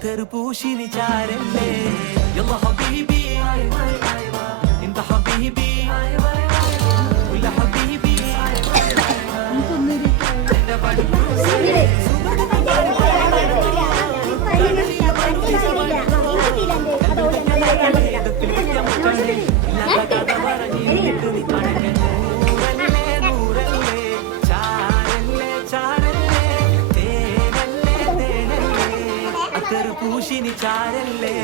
അത്തറ് പൂശിനി ചാരല്ലേ യല്ലാ ഹബീബി ഇന്ത ഹബീബി ഉല്ല ഹബീബി പൂശിനി ചാരല്ലേ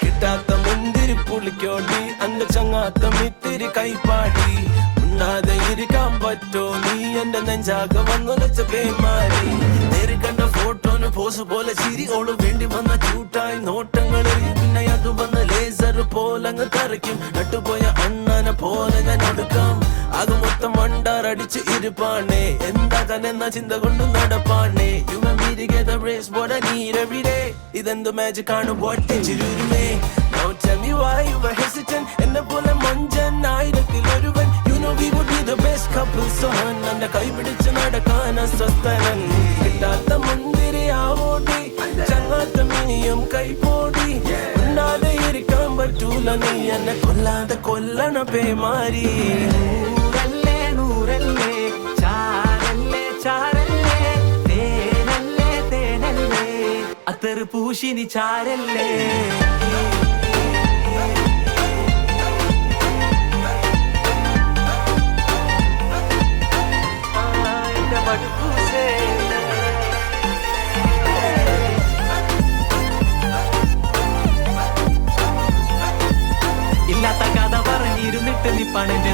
കിട്ടാത്ത മുന്തിരി പുളിക്കോടി അന്റെ ചങ്ങാത്തം ഇത്തിരി കൈപ്പാടി ഉണ്ണാതെ ഇരിക്കാൻ പറ്റോ നീ എന്റെ നെഞ്ചാകെ വന്നുലച്ച പേമാരി നേരി കണ്ട ഫോട്ടോന് പോസ് പോലെ ചിരി ഓള് വേണ്ടി വന്ന ചൂട്ടായി നോട്ടങ്ങളിൽ പിന്നെ അത് വന്ന ലേസർ പോലങ്ങ് കറയ്ക്കും നട്ടുപോയ അണ്ണനെ പോലെ ഞാൻ എടുക്കാം അത് മൊത്തം മണ്ടാറടിച്ച് ഇരുപ്പാണേ എന്താകാനെന്ന ചിന്ത കൊണ്ട് നടപ്പാണേ ഇതെന്ത് മാജിക് ആണ് പൊട്ടിച്ചിരുമേ Now tell me why you were hesitant എന്നെ പോലെ മഞ്ചൻ ആയിരത്തിലൊരുവൻ You know we would be the best couple son എന്റെ കൈ പിടിച്ച് നടക്കാൻ അസ്വസ്ഥനൻ കിട്ടാത്ത മുന്തിരി ആവോടി ചങ്ങാത്ത മിനിയും കൈപോടി ഉണ്ടാതെ ഇരിക്കാൻ പറ്റൂല നീ എന്നെ കൊല്ലാതെ കൊല്ലണ പേമാരി നൂറല്ലേ നൂറല്ലേ ചാരല്ലേ ചാരല്ലേ തേനല്ലേ തേനല്ലേ അത്തറ് പൂശിനി ചാരല്ലേ ഇല്ലാത്ത കഥ പറഞ്ഞിരുന്നിട്ട് നീ പണന്റെ